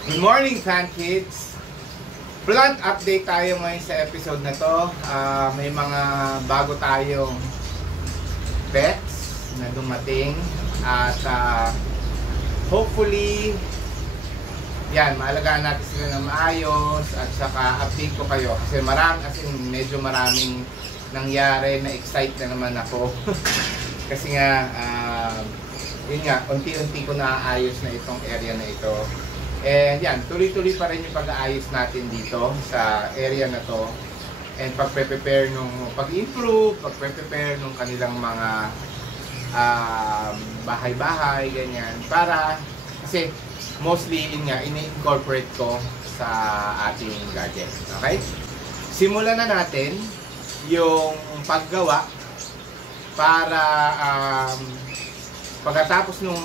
Good morning, fan kids! Plant update tayo ngayon sa episode na to. May mga bago tayong pets na dumating at hopefully yan, maalagaan natin sila ng maayos at saka update ko kayo kasi medyo maraming nangyari na excite na naman ako kasi nga yun nga, unti-unti ko naaayos na itong area na ito. And yan, tuloy-tuloy pa rin yung pag-aayos natin dito sa area na to. And pag-prepare nung pag-improve, pag-prepare nung kanilang mga bahay-bahay, ganyan. Para, kasi mostly yun nga, ini-incorporate ko sa ating gadget. Okay? Simulan na natin yung paggawa para pagkatapos nung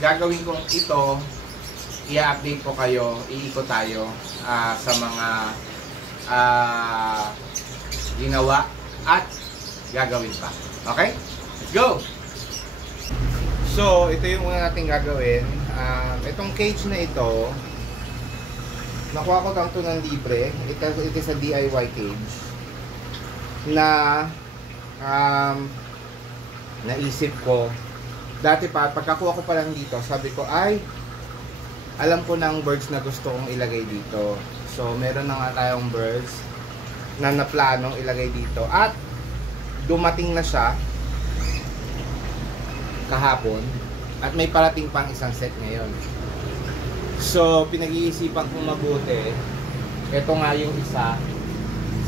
gagawin kong ito, i-update ko kayo, iikot tayo sa mga ginawa at gagawin pa. Okay? Let's go! So, ito yung una natin gagawin. Itong cage na ito, nakuha ko lang ito ng libre. Ito is a DIY cage na naisip ko. Dati pa, pagkakuha ko pa lang dito, sabi ko, ay, alam ko ng birds na gusto kong ilagay dito. So, meron na nga tayong birds na naplanong ilagay dito. At, dumating na siya kahapon. At may parating pang isang set ngayon. So, pinag-iisipan kong mabuti. Ito nga yung isa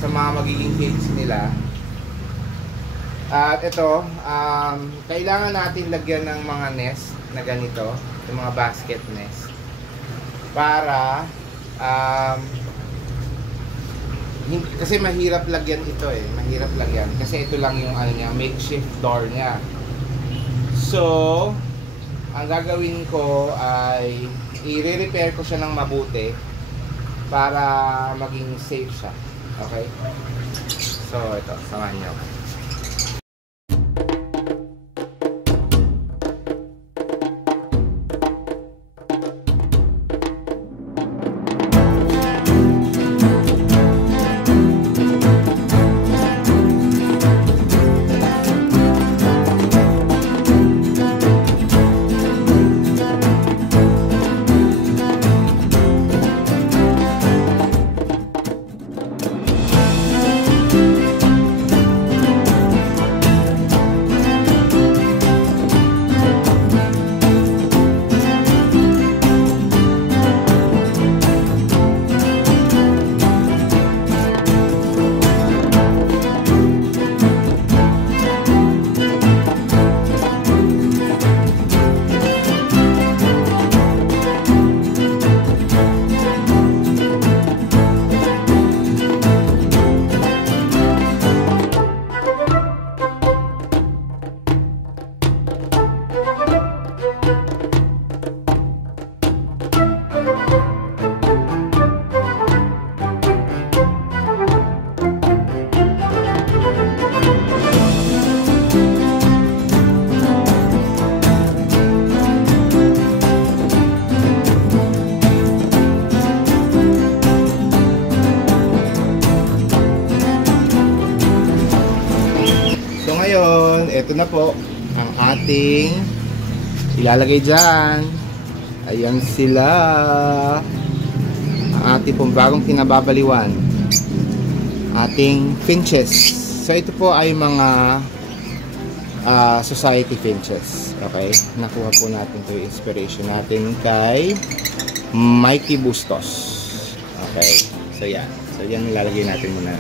sa mga magiging cage nila. At ito, kailangan natin lagyan ng mga nest na ganito. Yung mga basket nest. Para kasi mahirap lagyan ito mahirap lagyan kasi ito lang yung niya, makeshift door niya. So ang gagawin ko ay i-repair ko siya ng mabuti para maging safe siya. Okay, so ito, samahan niyo ako. Ito na po ang ating ilalagay dyan. Ayan sila, ang ating pong bagong kinababaliwan, ating finches. So ito po ay mga society finches. Okay, nakuha po natin ito yung inspiration natin kay Mikey Bustos. Okay, so yan, ilalagay natin muna.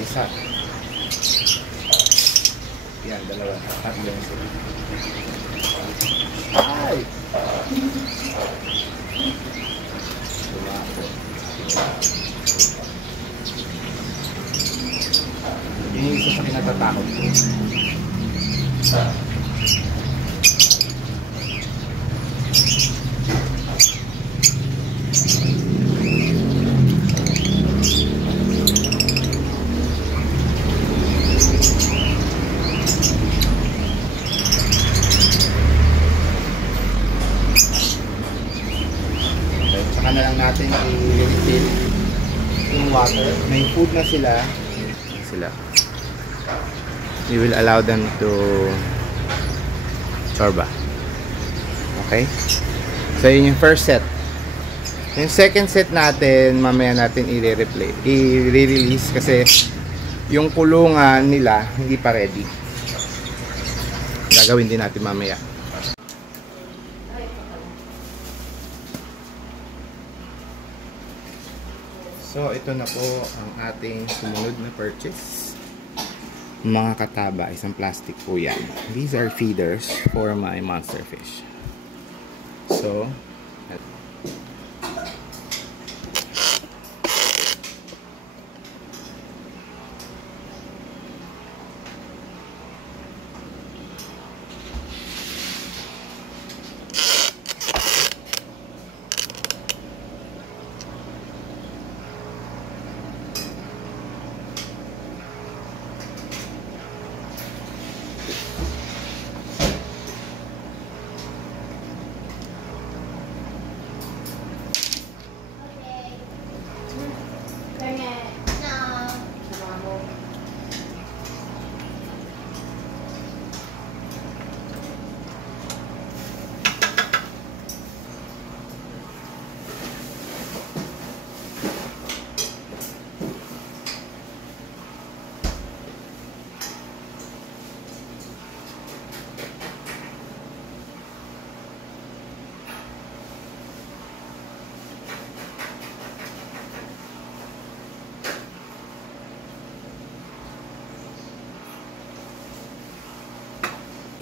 Isa. Yan, dalawa. Tatlo na sila. Ay! Saka na lang natin i-refill yung water. May food na sila. We will allow them to chorba. Okay? So yun yung first set. Yung second set natin, mamaya natin i-release kasi yung kulungan nila hindi pa ready. Gagawin din natin mamaya. So ito na po ang ating sumunod na purchase. Mga kataba, isang plastic po yan. These are feeders for my monster fish. So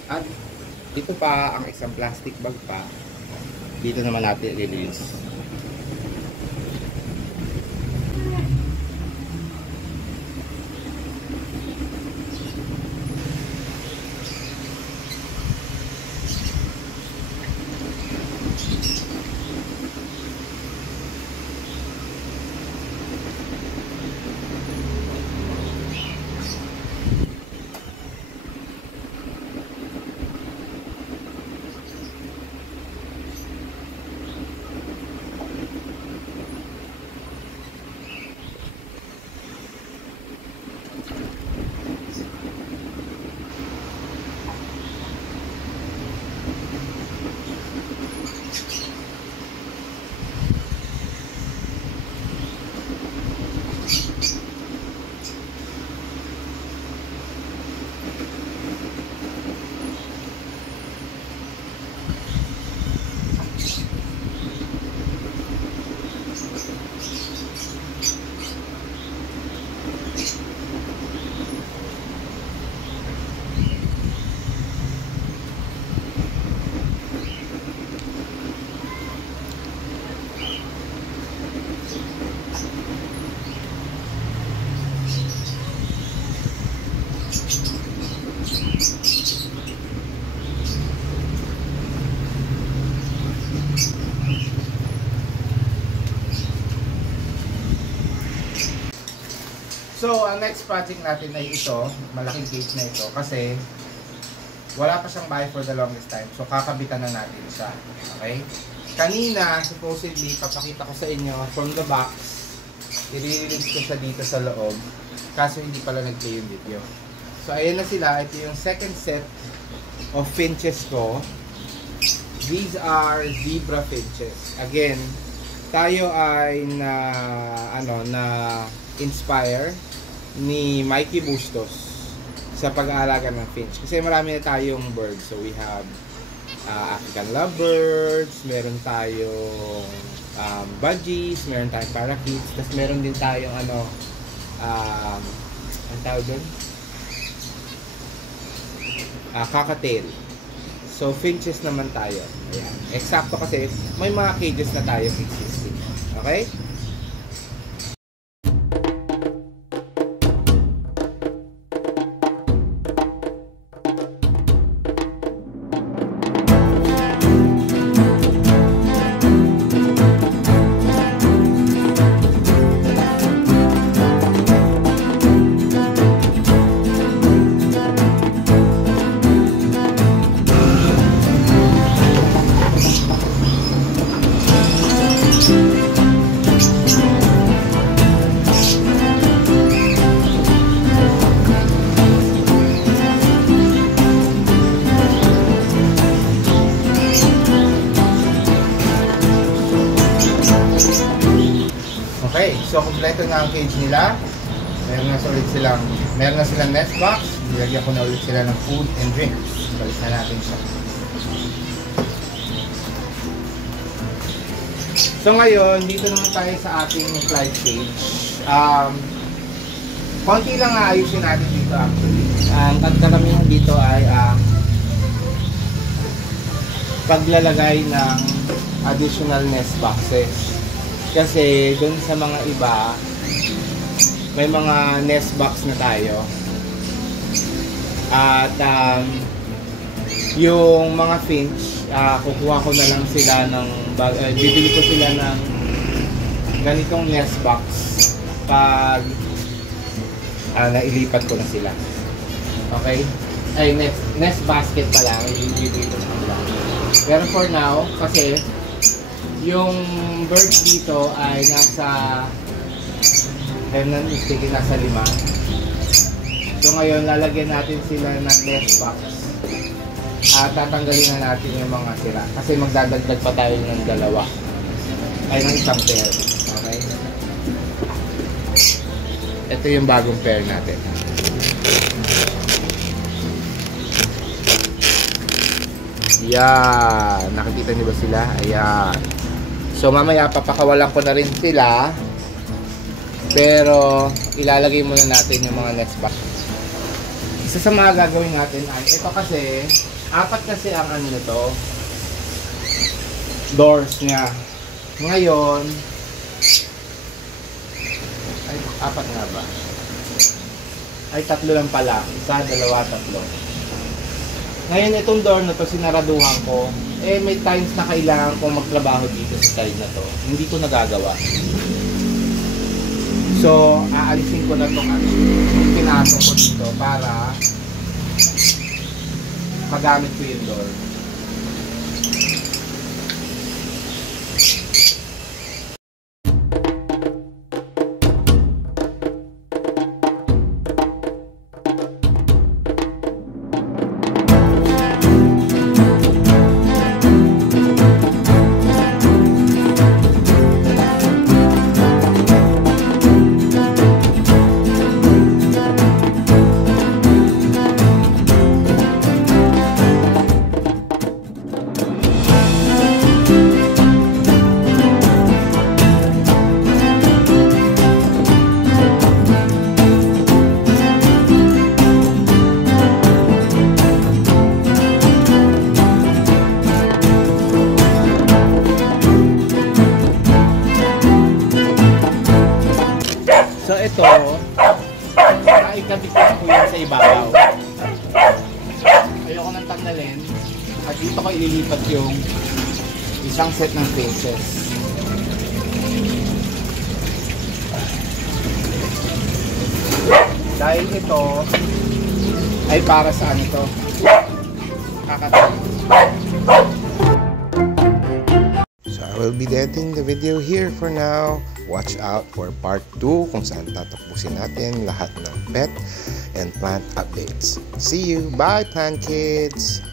at dito pa ang isang plastic bag pa. Dito naman natin i-release. So, ang next project natin ay ito, malaking cage na ito kasi wala pa siyang buy for the longest time. So, kakabitan na natin siya. Okay? Kanina, supposedly, papakita ko sa inyo from the box, i-release ko siya dito sa loob. Kaso hindi pala nag-play yung video. So, ayan na sila. Ito yung second set of finches ko. These are zebra finches. Again, tayo ay inspire ni Mikey Bustos sa pag-aalaga ng finch. Kasi marami na tayong birds. So we have African lovebirds, meron tayong budgies, meron tayong parakeets, tapos meron din tayong ang tawag doon? Cockatiel. So finches naman tayo. Ayan. Eksakto kasi may mga cages na tayo existing. Okay? Thank you. Okay, so kompleto na ang cage nila. Meron na silang nest box. Nilagyan ko na ulit sila ng food and drinks. Balik na natin siya. So ngayon, dito naman tayo sa ating flight cage. Konti lang ayusin natin dito actually. Ang karamihan dito ay paglalagay ng additional nest boxes. Kasi dun sa mga iba, may mga nest box na tayo. At yung mga finch, kukuha ko na lang sila ng bibili ko sila ng ganitong nest box pag nailipat ko na sila. Okay? Ay, nest basket pala. Bibili ko na sila. Pero for now, kasi yung birds dito ay nasa 5. So ngayon, lalagyan natin sila ng nest box. At tatanggalin na natin yung mga sira. Kasi magdadagdag pa tayo ng 2. Ay, ng isang pair. Okay? Ito yung bagong pair natin. Yan. Nakikita niyo ba sila? Ayan. So mamaya papakawalan ko na rin sila. Pero ilalagay muna natin yung mga nest box. Isa sa mga gagawin natin ay ito kasi 4 kasi ang ano nito, doors niya. Ngayon ay 4 nga ba? Ay 3 lang pala. 1, 2, 3. Ngayon itong door na to sinaraduhan ko. Eh may times na kailangan kong magtrabaho dito sa side na to. Hindi ko nagagawa. So aalisin ko na itong pinatong ko dito para magamit ko yung door. So ito, naikabit ko yan sa ibabaw. Ayoko nang tanggalin. At dito ko ililipat yung isang set ng faces. Dahil ito ay para sa ano to, kakatay. So I will be ending the video here for now. Watch out for part 2 kung saan tatakbusin natin lahat ng pet and plant updates. See you! Bye, plant kids!